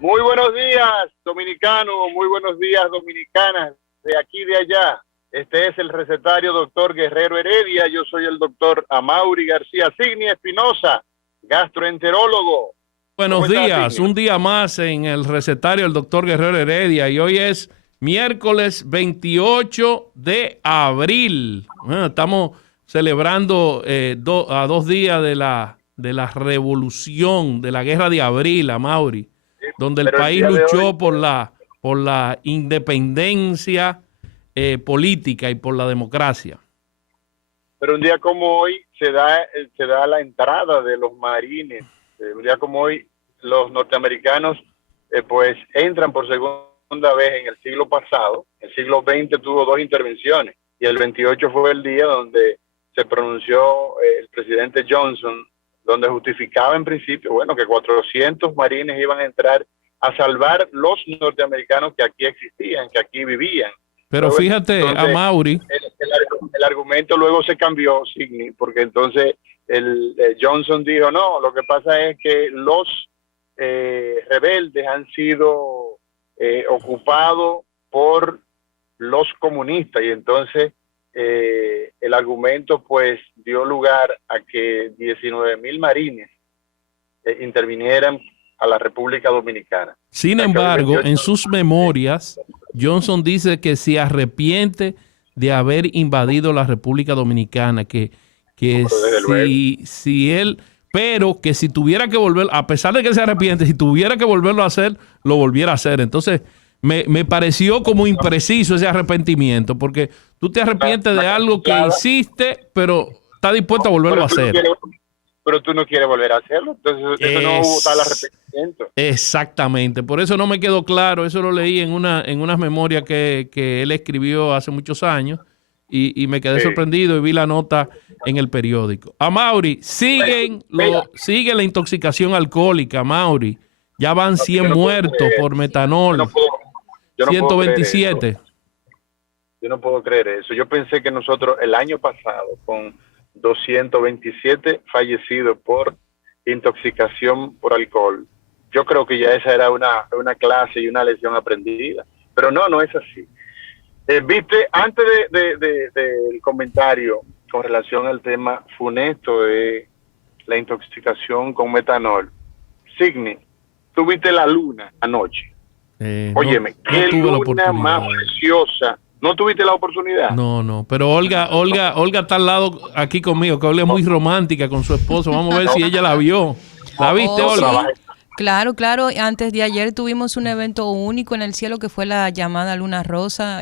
Muy buenos días, dominicanos, muy buenos días, dominicanas, de aquí y de allá. Este es el recetario doctor Guerrero Heredia. Yo soy el doctor Amaury García Signi Espinosa, gastroenterólogo. ¿Cómo Buenos estás, días, Signi? un día más en el recetario del doctor Guerrero Heredia y hoy es miércoles 28 de abril. Bueno, estamos celebrando a 2 días de la revolución, de la guerra de abril, a Mauri, donde el Pero el país día de hoy, luchó por la independencia política y por la democracia. pero un día como hoy se da la entrada de los marines. Un día como hoy, los norteamericanos pues entran por segunda vez en el siglo pasado. El siglo XX tuvo dos intervenciones y el 28 fue el día donde se pronunció el presidente Johnson, donde justificaba en principio, bueno, que 400 marines iban a entrar a salvar los norteamericanos que aquí existían, que aquí vivían. Pero Luego, fíjate, a entonces, Mauri. el argumento luego se cambió, Signi, porque entonces Johnson dijo, no, lo que pasa es que los rebeldes han sido ocupados por los comunistas y entonces el argumento pues dio lugar a que 19,000 marines intervinieran a la República Dominicana. O Sin sea, que hoy embargo, 28, en sus memorias, Johnson dice que se arrepiente de haber invadido la República Dominicana, que pero desde luego. si él, pero que si tuviera que volver, a pesar de que se arrepiente, si tuviera que volverlo a hacer, lo volviera a hacer. Entonces, me pareció como impreciso ese arrepentimiento, porque tú te arrepientes de algo que hiciste, pero estás dispuesto a volverlo Pero a tú no hacer. quieres, pero tú no quieres volver a hacerlo, entonces eso no hubo tal Es arrepentimiento. Exactamente, por eso no me quedó claro, eso lo leí en unas memorias que él escribió hace muchos años y me quedé Sí. sorprendido y vi la nota en el periódico. A Mauri, Mira, sigue la intoxicación alcohólica, Mauri. Ya van no, 100 yo no puedo muertos creer, por yo no metanol, puedo, yo no puedo creer eso, 127. yo no puedo creer eso. Yo pensé que nosotros el año pasado con 227 fallecidos por intoxicación por alcohol, yo creo que ya esa era una clase y una lección aprendida, pero no, no es así. Viste, antes del comentario con relación al tema funesto de la intoxicación con metanol, Signi, tú viste la luna anoche. No, Óyeme, no qué tuve la luna más oportunidad. preciosa. ¿No tuviste la oportunidad? No, no, pero Olga está al lado aquí conmigo, que Olga es No, muy romántica con su esposo. Vamos a ver no, si ella la vio. ¿La viste, Oh, no Olga? sí, trabajes. claro, claro. Antes de ayer tuvimos un evento único en el cielo que fue la llamada Luna Rosa.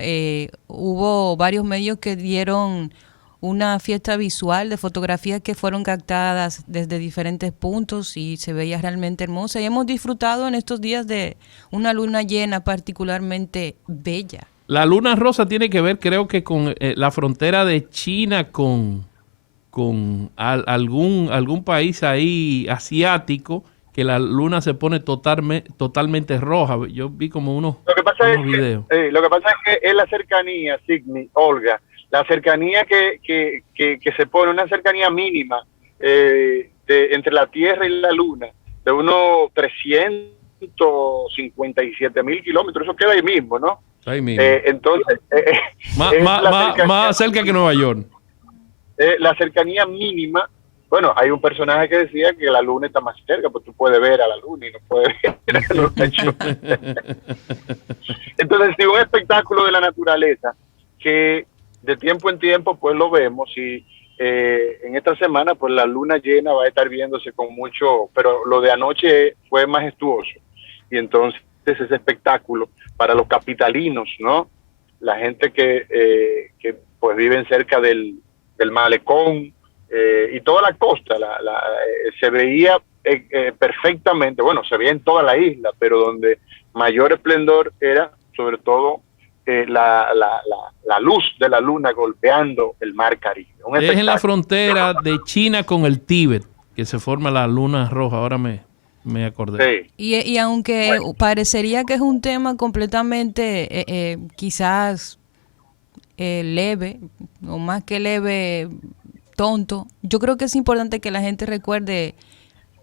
Hubo varios medios que dieron una fiesta visual de fotografías que fueron captadas desde diferentes puntos y se veía realmente hermosa. Y hemos disfrutado en estos días de una luna llena particularmente bella. La luna rosa tiene que ver, creo que con la frontera de China con algún país ahí asiático, que la luna se pone totalmente roja. Yo vi como Lo que pasa es unos videos. lo que pasa es que es la cercanía, Signi, Olga, la cercanía que se pone, una cercanía mínima entre la Tierra y la Luna, de unos 357,000 kilómetros, eso queda ahí mismo, ¿no? Ahí mismo. Entonces, es Más cerca que Nueva York. la cercanía mínima. Bueno, hay un personaje que decía que la luna está más cerca, pues tú puedes ver a la luna y no puedes ver a los hechos. Entonces, sí, un espectáculo de la naturaleza que de tiempo en tiempo pues lo vemos y en esta semana pues la luna llena va a estar viéndose con mucho, pero lo de anoche fue majestuoso y entonces ese espectáculo para los capitalinos, ¿no? La gente que pues viven cerca del malecón y toda la costa se veía perfectamente, bueno, se veía en toda la isla, pero donde mayor esplendor era sobre todo la luz de la luna golpeando el mar Caribe. Un Es en la espectáculo. frontera de China con el Tíbet que se forma la luna roja. Ahora me acordé. Sí. Y aunque Bueno, parecería que es un tema completamente quizás leve, o más que leve, tonto, yo creo que es importante que la gente recuerde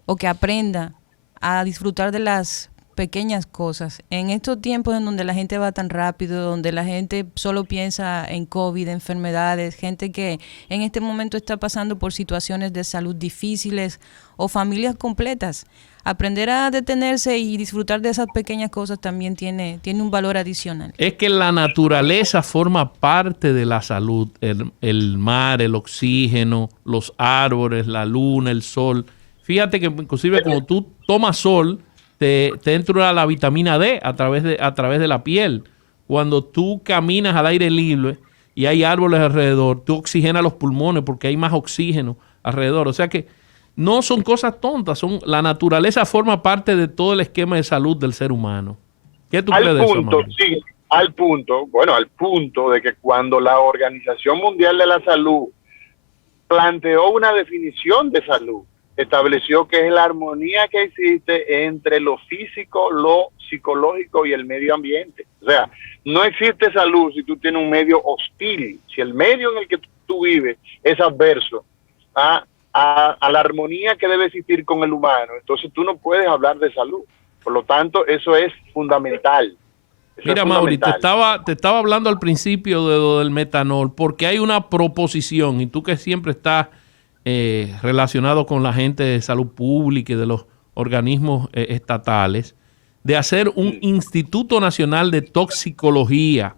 o que aprenda a disfrutar de las pequeñas cosas. En estos tiempos en donde la gente va tan rápido, donde la gente solo piensa en COVID, enfermedades, gente que en este momento está pasando por situaciones de salud difíciles o familias completas, aprender a detenerse y disfrutar de esas pequeñas cosas también tiene un valor adicional. Es que la naturaleza forma parte de la salud. El mar, el oxígeno, los árboles, la luna, el sol. Fíjate que inclusive cuando tú tomas sol, te entra la vitamina D a través de la piel. Cuando tú caminas al aire libre y hay árboles alrededor, tú oxigenas los pulmones porque hay más oxígeno alrededor. O sea que no son cosas tontas, la naturaleza forma parte de todo el esquema de salud del ser humano. ¿Qué tú crees de eso, Mauro? Sí, al punto de que cuando la Organización Mundial de la Salud planteó una definición de salud, estableció que es la armonía que existe entre lo físico, lo psicológico y el medio ambiente. O sea, no existe salud si tú tienes un medio hostil, si el medio en el que tú vives es adverso a la armonía que debe existir con el humano, entonces tú no puedes hablar de salud. Por lo tanto, eso es fundamental. Mira, Mauri, te estaba hablando al principio de lo del metanol, porque hay una proposición, y tú que siempre estás relacionado con la gente de salud pública y de los organismos estatales, de hacer un Instituto Nacional de Toxicología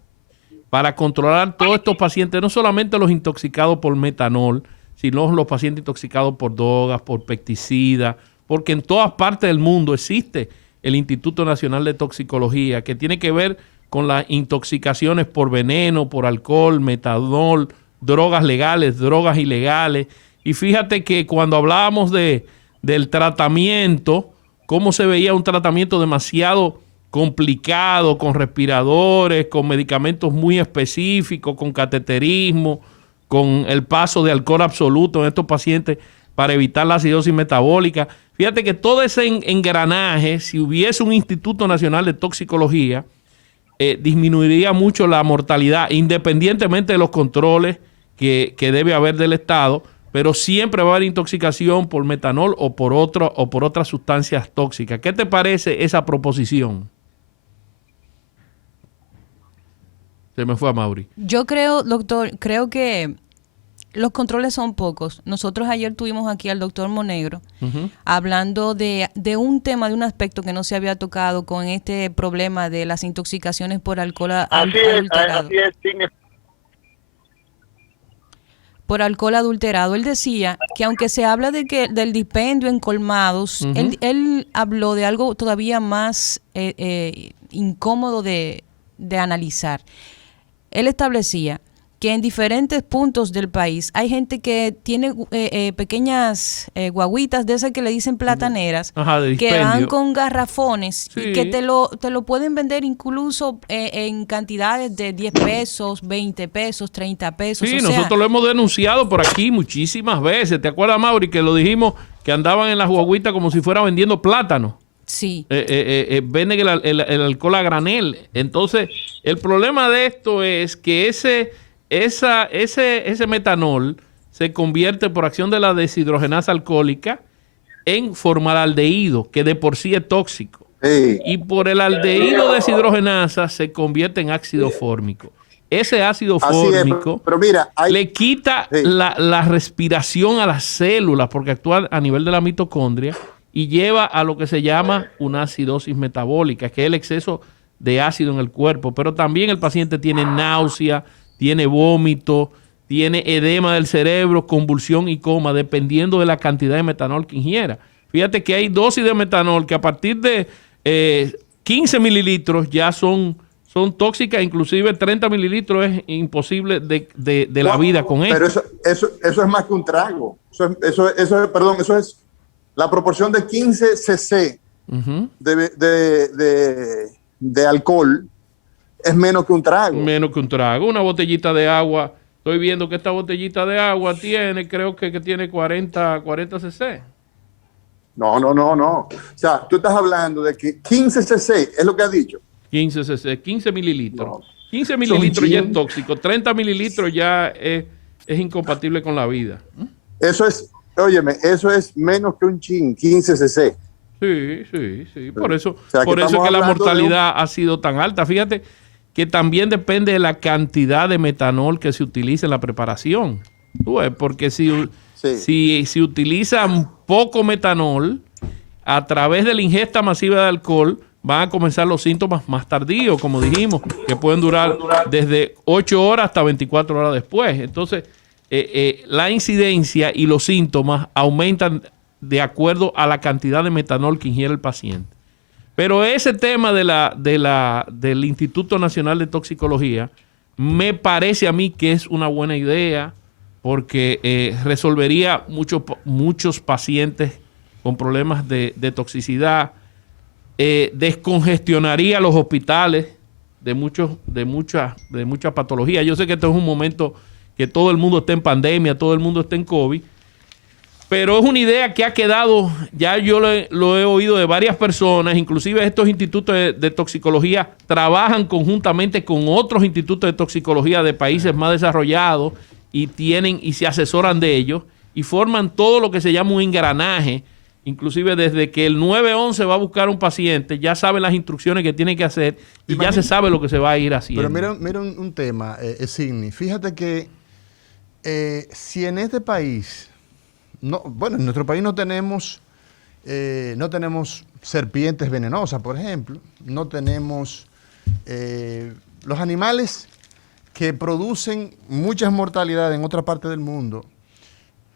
para controlar todos estos pacientes, no solamente los intoxicados por metanol, sino los pacientes intoxicados por drogas, por pesticidas, porque en todas partes del mundo existe el Instituto Nacional de Toxicología, que tiene que ver con las intoxicaciones por veneno, por alcohol, metanol, drogas legales, drogas ilegales. Y fíjate que cuando hablábamos del tratamiento, cómo se veía un tratamiento demasiado complicado, con respiradores, con medicamentos muy específicos, con cateterismo, con el paso de alcohol absoluto en estos pacientes para evitar la acidosis metabólica. Fíjate que todo ese engranaje, si hubiese un Instituto Nacional de Toxicología, disminuiría mucho la mortalidad, independientemente de los controles que debe haber del Estado, pero siempre va a haber intoxicación por metanol o por otras sustancias tóxicas. ¿Qué te parece esa proposición? Se me fue a Mauri. Yo creo, doctor, que los controles son pocos. Nosotros ayer tuvimos aquí al doctor Monegro hablando de un tema, de un aspecto que no se había tocado con este problema de las intoxicaciones por alcohol adulterado. Así es, por alcohol adulterado. Él decía que aunque se habla del dispendio en colmados, él habló de algo todavía más incómodo de analizar. Él establecía que en diferentes puntos del país hay gente que tiene pequeñas guaguitas de esas que le dicen plataneras, que van con garrafones y que te lo pueden vender incluso en cantidades de 10 pesos, 20 pesos, 30 pesos. Sí, nosotros lo hemos denunciado por aquí muchísimas veces. ¿Te acuerdas, Mauri, que lo dijimos, que andaban en las guaguitas como si fuera vendiendo plátano? Sí. Venden el alcohol a granel. Entonces, el problema de esto es que ese metanol se convierte por acción de la deshidrogenasa alcohólica en formaldehído, que de por sí es tóxico. Sí. Y por el aldehído deshidrogenasa se convierte en ácido fórmico. Ese ácido fórmico pero mira, le quita la respiración a las células porque actúa a nivel de la mitocondria y lleva a lo que se llama una acidosis metabólica, que es el exceso de ácido en el cuerpo. Pero también el paciente tiene náusea, tiene vómito, tiene edema del cerebro, convulsión y coma, dependiendo de la cantidad de metanol que ingiera. Fíjate que hay dosis de metanol que a partir de 15 mililitros ya son tóxicas, inclusive 30 mililitros es imposible de la vida con esto. Pero eso es más que un trago. Eso es la proporción de 15 cc de alcohol. Es menos que un trago. Menos que un trago. Una botellita de agua. Estoy viendo que esta botellita de agua tiene, creo que tiene 40 cc. No. O sea, tú estás hablando de que 15 cc es lo que has dicho. 15 cc, 15 mililitros. No. 15 mililitros ya es tóxico. 30 mililitros ya es incompatible con la vida. Eso es, óyeme, eso es menos que un chin, 15 cc. Sí. Por eso, O sea, por eso es que la estamos hablando mortalidad ha sido tan alta. Fíjate que también depende de la cantidad de metanol que se utiliza en la preparación. Tú ves, porque si utilizan poco metanol, a través de la ingesta masiva de alcohol, van a comenzar los síntomas más tardíos, como dijimos, que pueden durar desde 8 horas hasta 24 horas después. Entonces, la incidencia y los síntomas aumentan de acuerdo a la cantidad de metanol que ingiere el paciente. Pero ese tema del Instituto Nacional de Toxicología me parece a mí que es una buena idea porque resolvería muchos pacientes con problemas de toxicidad, descongestionaría los hospitales de muchas patologías. Yo sé que esto es un momento que todo el mundo está en pandemia, todo el mundo está en COVID, pero es una idea que ha quedado, ya yo lo he oído de varias personas, inclusive estos institutos de toxicología trabajan conjuntamente con otros institutos de toxicología de países más desarrollados y se asesoran de ellos y forman todo lo que se llama un engranaje. Inclusive desde que el 911 va a buscar un paciente, ya saben las instrucciones que tiene que hacer y ya se sabe lo que se va a ir haciendo. Pero mira un tema, Sidney. Fíjate que si en este país, en nuestro país no tenemos serpientes venenosas, por ejemplo, no tenemos los animales que producen muchas mortalidades en otra parte del mundo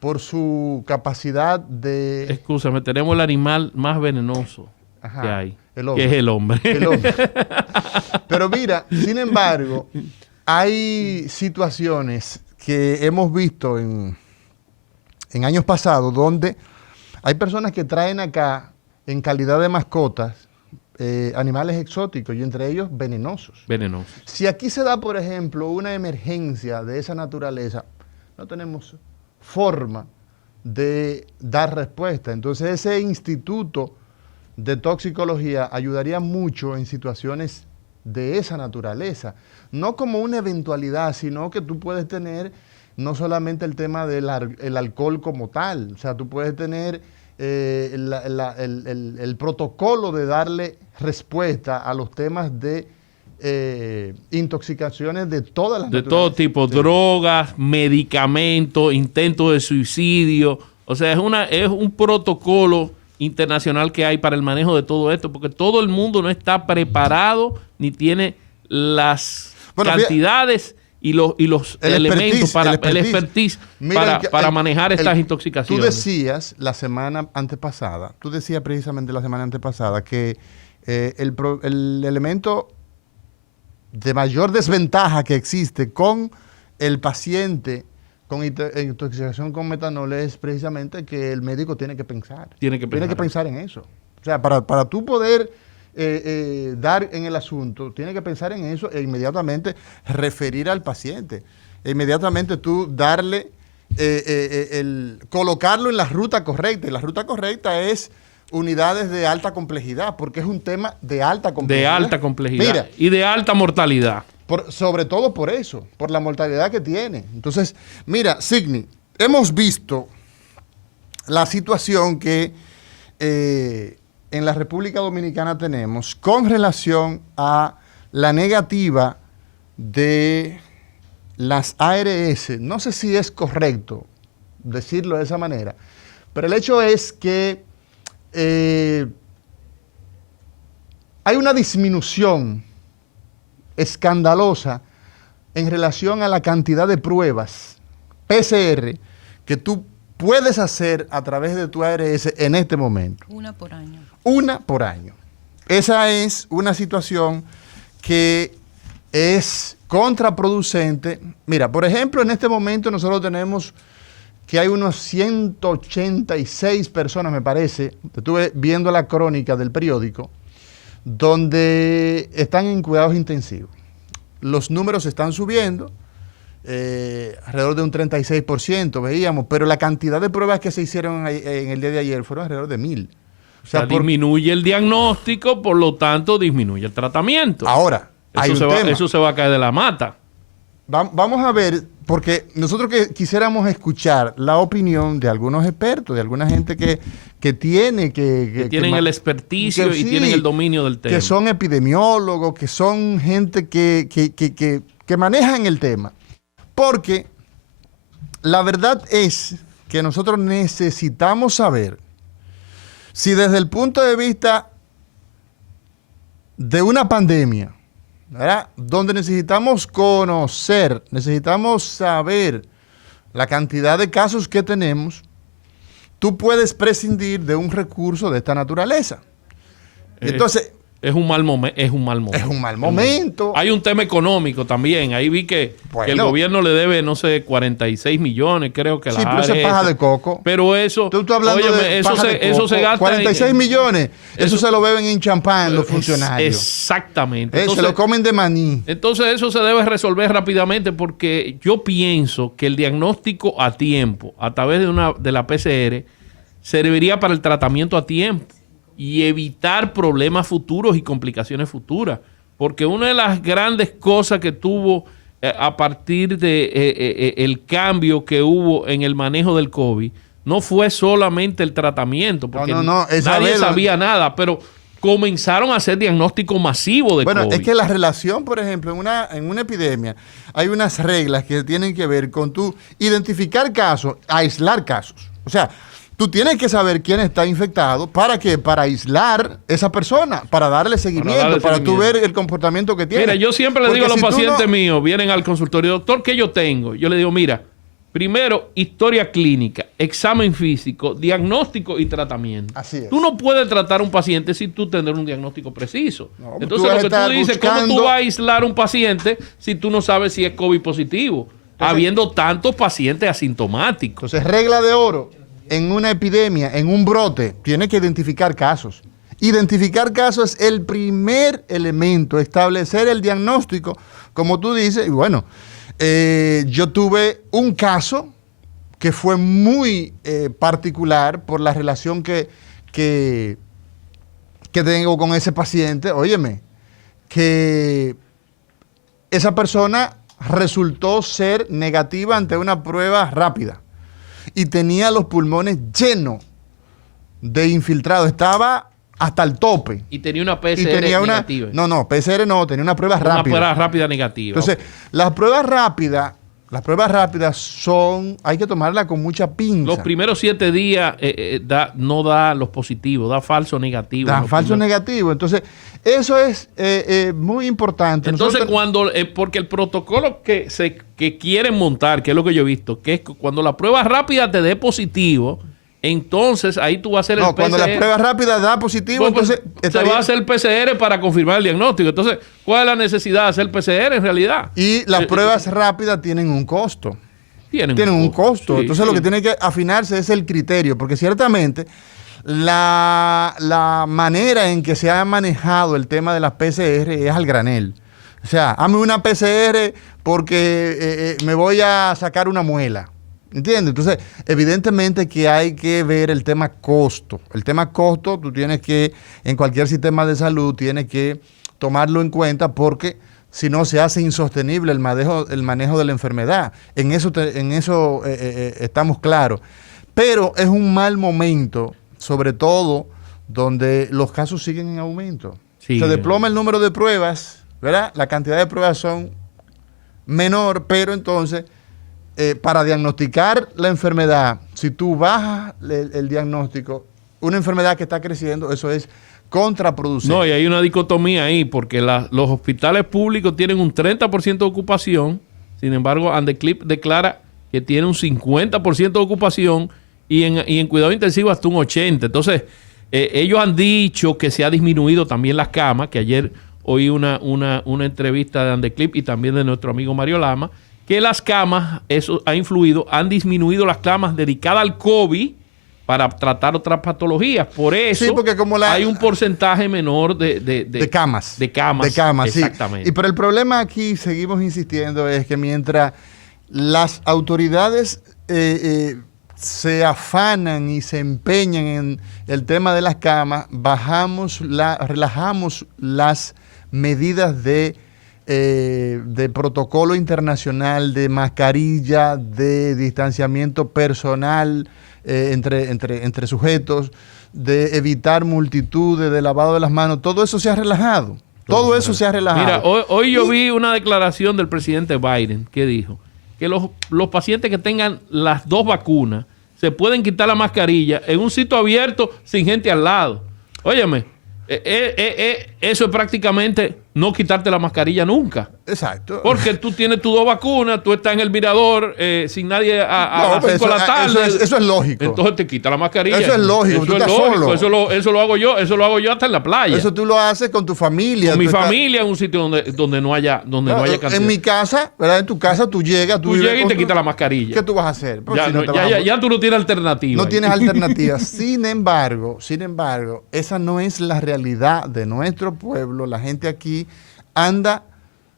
por su capacidad de... Escúchame, tenemos el animal más venenoso que hay, que es el hombre. El hombre. Pero mira, sin embargo, hay situaciones que hemos visto en años pasados donde hay personas que traen acá en calidad de mascotas animales exóticos y entre ellos venenosos. Si aquí se da, por ejemplo, una emergencia de esa naturaleza, no tenemos forma de dar respuesta. Entonces ese instituto de toxicología ayudaría mucho en situaciones de esa naturaleza, no como una eventualidad, sino que tú puedes tener no solamente el tema del alcohol como tal, o sea, tú puedes tener el protocolo de darle respuesta a los temas de intoxicaciones de todas las naturalezas. Todo tipo, drogas, medicamentos, intentos de suicidio. O sea, es un protocolo internacional que hay para el manejo de todo esto, porque todo el mundo no está preparado ni tiene las cantidades y los elementos para el expertise para manejar estas intoxicaciones. Tú decías precisamente la semana antepasada que el elemento de mayor desventaja que existe con el paciente con intoxicación con metanol es precisamente que el médico tiene que pensar. Tiene que pensar en eso. O sea, para tú poder dar en el asunto, tiene que pensar en eso e inmediatamente referir al paciente. E inmediatamente tú darle, colocarlo en la ruta correcta. Y la ruta correcta es unidades de alta complejidad, porque es un tema de alta complejidad. De alta complejidad. Mira, y de alta mortalidad. Sobre todo por eso, por la mortalidad que tiene. Entonces, mira, Sidney, hemos visto la situación que en la República Dominicana tenemos con relación a la negativa de las ARS. No sé si es correcto decirlo de esa manera, pero el hecho es que hay una disminución escandalosa en relación a la cantidad de pruebas PCR que tú puedes hacer a través de tu ARS en este momento. Una por año. Una por año. Esa es una situación que es contraproducente. Mira, por ejemplo, en este momento nosotros tenemos que hay unos 186 personas, me parece, estuve viendo la crónica del periódico, donde están en cuidados intensivos. Los números están subiendo, alrededor de un 36% veíamos, pero la cantidad de pruebas que se hicieron en el día de ayer fueron alrededor de 1,000. O sea, disminuye el diagnóstico, por lo tanto disminuye el tratamiento. Ahora, eso se va a caer de la mata. vamos a ver, porque nosotros que quisiéramos escuchar la opinión de algunos expertos, de alguna gente que tienen el experticio y sí, tienen el dominio del tema. Que son epidemiólogos, que son gente que manejan el tema. Porque la verdad es que nosotros necesitamos saber si desde el punto de vista de una pandemia, ¿verdad?, donde necesitamos conocer, necesitamos saber la cantidad de casos que tenemos, tú puedes prescindir de un recurso de esta naturaleza. Entonces, es un mal momento. es un mal momento. Hay un tema económico también. Ahí vi que el gobierno le debe, no sé, 46 millones, creo que sí, pero eso es paja de coco. Pero eso, tú hablando de eso se gasta 46 millones, eso se lo beben en champán los funcionarios. Exactamente. Entonces, se lo comen de maní. Entonces eso se debe resolver rápidamente, porque yo pienso que el diagnóstico a tiempo, a través de la PCR, serviría para el tratamiento a tiempo y evitar problemas futuros y complicaciones futuras. Porque una de las grandes cosas que tuvo a partir de el cambio que hubo en el manejo del COVID no fue solamente el tratamiento, porque nadie sabía nada, pero comenzaron a hacer diagnóstico masivo de COVID. Bueno, es que la relación, por ejemplo, en una epidemia, hay unas reglas que tienen que ver con tu identificar casos, aislar casos. O sea, tú tienes que saber quién está infectado. ¿Para qué? Para aislar esa persona, para darle seguimiento, para tú ver el comportamiento que tiene. Mira, yo siempre le digo a los pacientes míos, vienen al consultorio, doctor, ¿qué yo tengo? Yo le digo, mira, primero, historia clínica, examen físico, diagnóstico y tratamiento. Así es. Tú no puedes tratar a un paciente sin tú tener un diagnóstico preciso. No, entonces, lo que tú dices, ¿cómo tú vas a aislar a un paciente si tú no sabes si es COVID positivo? Habiendo tantos pacientes asintomáticos. Entonces, regla de oro. En una epidemia, en un brote, tiene que identificar casos. Identificar casos es el primer elemento, establecer el diagnóstico, como tú dices. Y bueno, yo tuve un caso que fue muy particular por la relación que tengo con ese paciente. Óyeme, que esa persona resultó ser negativa ante una prueba rápida. Y tenía los pulmones llenos de infiltrados. Estaba hasta el tope. Y tenía una PCR negativa. No, PCR no, tenía una prueba rápida. Una prueba rápida negativa. Entonces, las pruebas rápidas hay que tomarlas con mucha pinza. Los primeros 7 días no da los positivos, da falso negativo. Da falso negativo. Entonces, eso es muy importante. Entonces, porque el protocolo que quieren montar, que es lo que yo he visto, que es cuando la prueba rápida te dé positivo, entonces ahí tú vas a hacer el PCR. Cuando la prueba rápida da positivo, entonces se va a hacer el PCR para confirmar el diagnóstico. Entonces, ¿cuál es la necesidad de hacer el PCR en realidad? Y las pruebas rápidas tienen un costo. Tienen un costo. Sí, entonces, lo que tiene que afinarse es el criterio, porque ciertamente la manera en que se ha manejado el tema de las PCR es al granel. O sea, hazme una PCR porque me voy a sacar una muela. ¿Entiendes? Entonces, evidentemente que hay que ver el tema costo. El tema costo, tú tienes que, en cualquier sistema de salud, tienes que tomarlo en cuenta, porque si no se hace insostenible el manejo de la enfermedad. En eso estamos claros. Pero es un mal momento, sobre todo donde los casos siguen en aumento. Sí. Se desploma el número de pruebas, ¿verdad? La cantidad de pruebas son menor, pero entonces, para diagnosticar la enfermedad, si tú bajas el diagnóstico, una enfermedad que está creciendo, eso es contraproducente. No, y hay una dicotomía ahí, porque los hospitales públicos tienen un 30% de ocupación, sin embargo, Andeclip declara que tiene un 50% de ocupación y en cuidado intensivo hasta un 80%. Entonces, ellos han dicho que se ha disminuido también las camas, que ayer oí una entrevista de Andeclip y también de nuestro amigo Mario Lama, que las camas, eso ha influido, han disminuido las camas dedicadas al COVID para tratar otras patologías. Por eso sí, porque como hay un porcentaje menor de camas. De camas, exactamente. Sí. Pero el problema aquí, seguimos insistiendo, es que mientras las autoridades se afanan y se empeñan en el tema de las camas, relajamos las medidas de de protocolo internacional, de mascarilla, de distanciamiento personal entre sujetos, de evitar multitudes, de lavado de las manos, todo eso se ha relajado. Todo eso se ha relajado. Mira, hoy yo vi una declaración del presidente Biden que dijo que los pacientes que tengan las 2 vacunas se pueden quitar la mascarilla en un sitio abierto sin gente al lado. Óyeme, eso es prácticamente no quitarte la mascarilla nunca. Exacto. Porque tú tienes tus 2 vacunas, tú estás en el mirador sin nadie a las 5 de la tarde. Eso es lógico. Entonces te quita la mascarilla. Eso es lógico. Eso es lógico. Eso lo hago yo. Eso lo hago yo hasta en la playa. Eso tú lo haces con tu familia. Con mi familia en un sitio donde no haya cantidad. En mi casa, ¿verdad? En tu casa tú llegas. Tú llegas y te quitas la mascarilla. ¿Qué tú vas a hacer? Ya tú no tienes alternativa. No tienes alternativa. Sin embargo, esa no es la realidad de nuestro pueblo. La gente aquí anda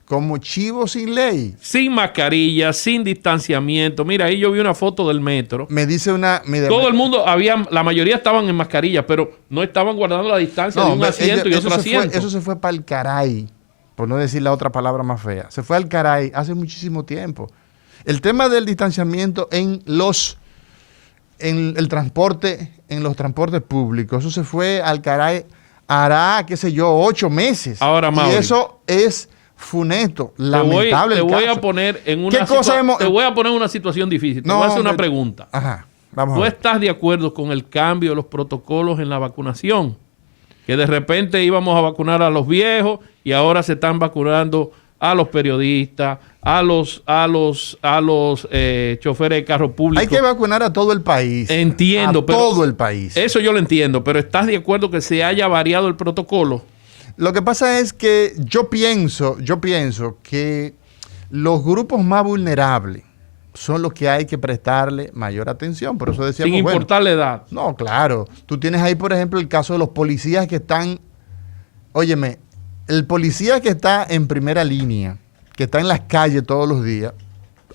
como chivo sin ley. Sin mascarilla, sin distanciamiento. Mira, ahí yo vi una foto del metro. Me dice una... Todo el mundo, la mayoría estaban en mascarilla, pero no estaban guardando la distancia de un asiento y otro asiento. Eso se fue para el caray, por no decir la otra palabra más fea. Se fue al caray hace muchísimo tiempo. El tema del distanciamiento en el transporte, en los transportes públicos, eso se fue al caray hará, qué sé yo, 8 meses. Ahora, Mauri, y eso es funesto, lamentable. Te voy a poner en una situación difícil. Te voy a hacer una pregunta. Ajá, vamos ¿Tú estás de acuerdo con el cambio de los protocolos en la vacunación? Que de repente íbamos a vacunar a los viejos y ahora se están vacunando a los periodistas, a los choferes de carro público. Hay que vacunar a todo el país. Entiendo, pero todo el país. Eso yo lo entiendo, pero ¿estás de acuerdo que se haya variado el protocolo? Lo que pasa es que yo pienso que los grupos más vulnerables son los que hay que prestarle mayor atención. Por eso decíamos, sin importar la edad. No, claro. Tú tienes ahí, por ejemplo, el caso de los policías que están... Óyeme, el policía que está en primera línea, que está en las calles todos los días,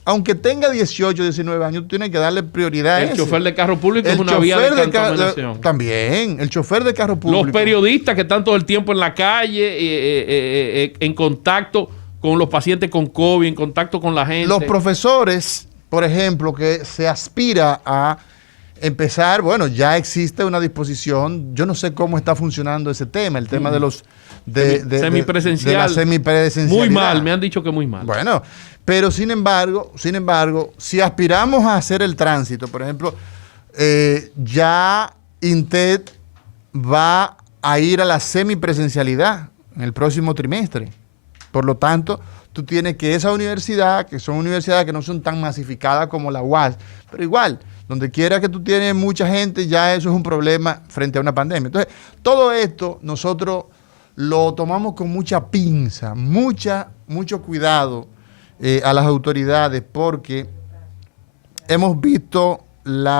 aunque tenga 18, 19 años, tú tienes que darle prioridad a ese. El chofer de carro público es una vía de contaminación. También, el chofer de carro público. Los periodistas que están todo el tiempo en la calle, en contacto con los pacientes con COVID, en contacto con la gente. Los profesores, por ejemplo, que se aspira a empezar, bueno, ya existe una disposición, yo no sé cómo está funcionando ese tema, el tema de los... semipresencial. De la semipresencialidad. Muy mal, me han dicho que muy mal. Bueno, pero sin embargo, si aspiramos a hacer el tránsito, por ejemplo, ya INTED va a ir a la semipresencialidad en el próximo trimestre. Por lo tanto, tú tienes que esa universidad, que son universidades que no son tan masificadas como la UAS, pero igual, donde quiera que tú tienes mucha gente, ya eso es un problema frente a una pandemia. Entonces, todo esto nosotros lo tomamos con mucha pinza, mucho cuidado a las autoridades, porque hemos visto el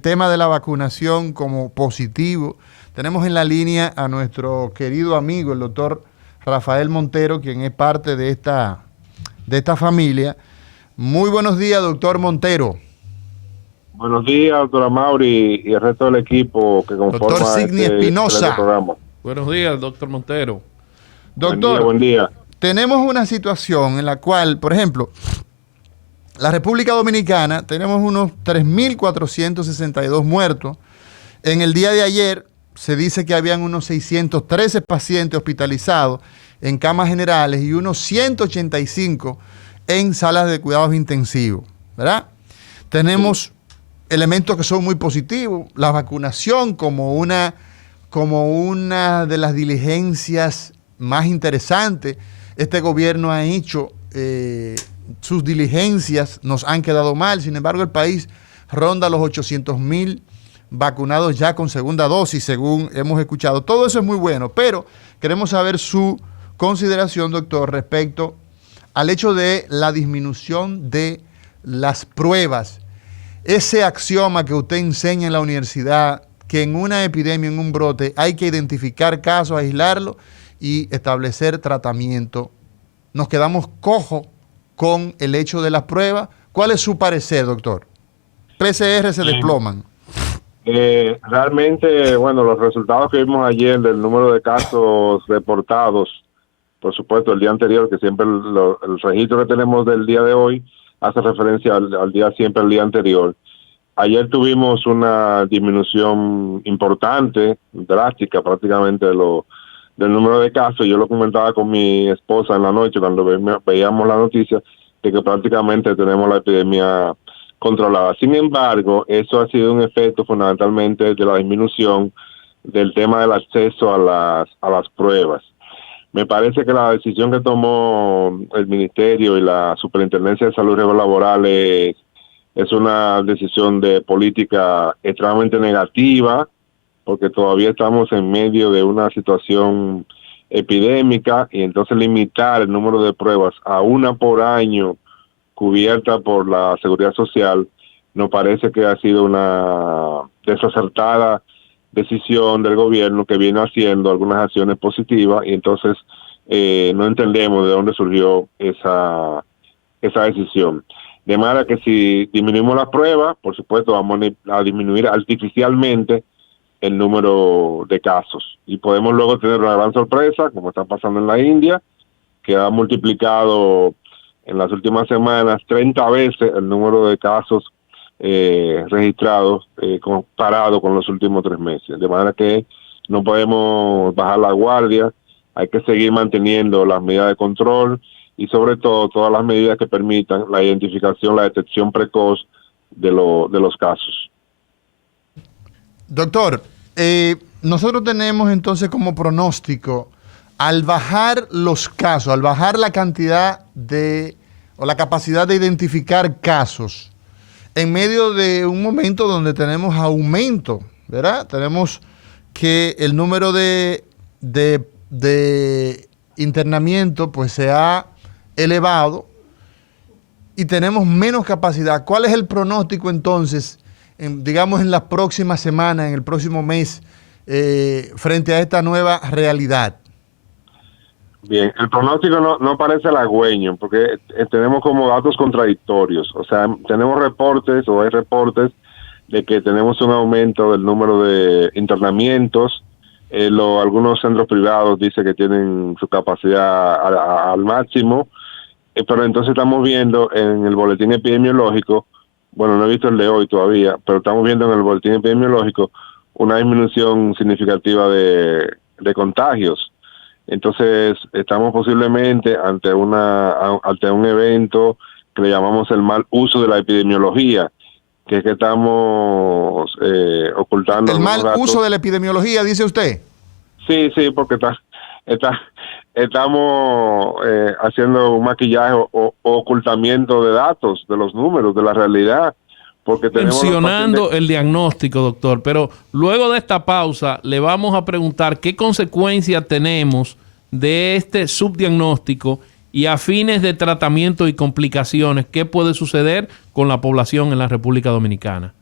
tema de la vacunación como positivo. Tenemos en la línea a nuestro querido amigo, el doctor Rafael Montero, quien es parte de esta familia. Muy buenos días, doctor Montero. Buenos días, doctora Mauri y el resto del equipo que conforma doctor Signi Espinosa. Programa. Buenos días, doctor Montero. Doctor, buen día. Tenemos una situación en la cual, por ejemplo, la República Dominicana, tenemos unos 3.462 muertos. En el día de ayer se dice que habían unos 613 pacientes hospitalizados en camas generales y unos 185 en salas de cuidados intensivos, ¿verdad? Tenemos elementos que son muy positivos. La vacunación como una de las diligencias más interesantes. Este gobierno ha hecho sus diligencias, nos han quedado mal. Sin embargo, el país ronda los 800,000 vacunados ya con segunda dosis, según hemos escuchado. Todo eso es muy bueno, pero queremos saber su consideración, doctor, respecto al hecho de la disminución de las pruebas. Ese axioma que usted enseña en la universidad, que en una epidemia, en un brote, hay que identificar casos, aislarlos y establecer tratamiento. Nos quedamos cojos con el hecho de las pruebas. ¿Cuál es su parecer, doctor? PCR se desploman. Realmente, bueno, los resultados que vimos ayer del número de casos reportados por supuesto, el día anterior, que siempre el registro que tenemos del día de hoy hace referencia al día siempre al día anterior. Ayer tuvimos una disminución importante, drástica prácticamente del número de casos. Yo lo comentaba con mi esposa en la noche cuando veíamos la noticia de que prácticamente tenemos la epidemia controlada. Sin embargo, eso ha sido un efecto fundamentalmente de la disminución del tema del acceso a las pruebas. Me parece que la decisión que tomó el Ministerio y la Superintendencia de Salud y Riesgos Laborales es una decisión de política extremadamente negativa, porque todavía estamos en medio de una situación epidémica, y entonces limitar el número de pruebas a una por año cubierta por la Seguridad Social nos parece que ha sido una desacertada decisión del gobierno, que viene haciendo algunas acciones positivas, y entonces no entendemos de dónde surgió esa decisión. De manera que si disminuimos las pruebas, por supuesto vamos a disminuir artificialmente el número de casos, y podemos luego tener una gran sorpresa, como está pasando en la India, que ha multiplicado en las últimas semanas 30 veces el número de casos registrados comparado con los últimos 3 meses. De manera que no podemos bajar la guardia, hay que seguir manteniendo las medidas de control y sobre todo todas las medidas que permitan la identificación, la detección precoz de los casos. Doctor, nosotros tenemos entonces como pronóstico, al bajar los casos, al bajar la cantidad o la capacidad de identificar casos, en medio de un momento donde tenemos aumento, ¿verdad? Tenemos que el número de internamiento pues se ha elevado y tenemos menos capacidad. ¿Cuál es el pronóstico entonces, digamos en las próximas semanas, en el próximo mes, frente a esta nueva realidad? Bien, el pronóstico no parece halagüeño, porque tenemos como datos contradictorios. O sea, tenemos reportes, o hay reportes, de que tenemos un aumento del número de internamientos. Algunos centros privados dicen que tienen su capacidad al máximo, pero entonces estamos viendo en el boletín epidemiológico, bueno, no he visto el de hoy todavía, pero estamos viendo en el boletín epidemiológico una disminución significativa de contagios. Entonces estamos posiblemente ante un evento que le llamamos el mal uso de la epidemiología, que es que estamos ocultando el mal datos. Uso de la epidemiología, dice usted. Sí, porque estamos haciendo un maquillaje o ocultamiento de datos, de los números, de la realidad. Porque mencionando el diagnóstico, doctor, pero luego de esta pausa le vamos a preguntar qué consecuencias tenemos de este subdiagnóstico y a fines de tratamiento y complicaciones, qué puede suceder con la población en la República Dominicana.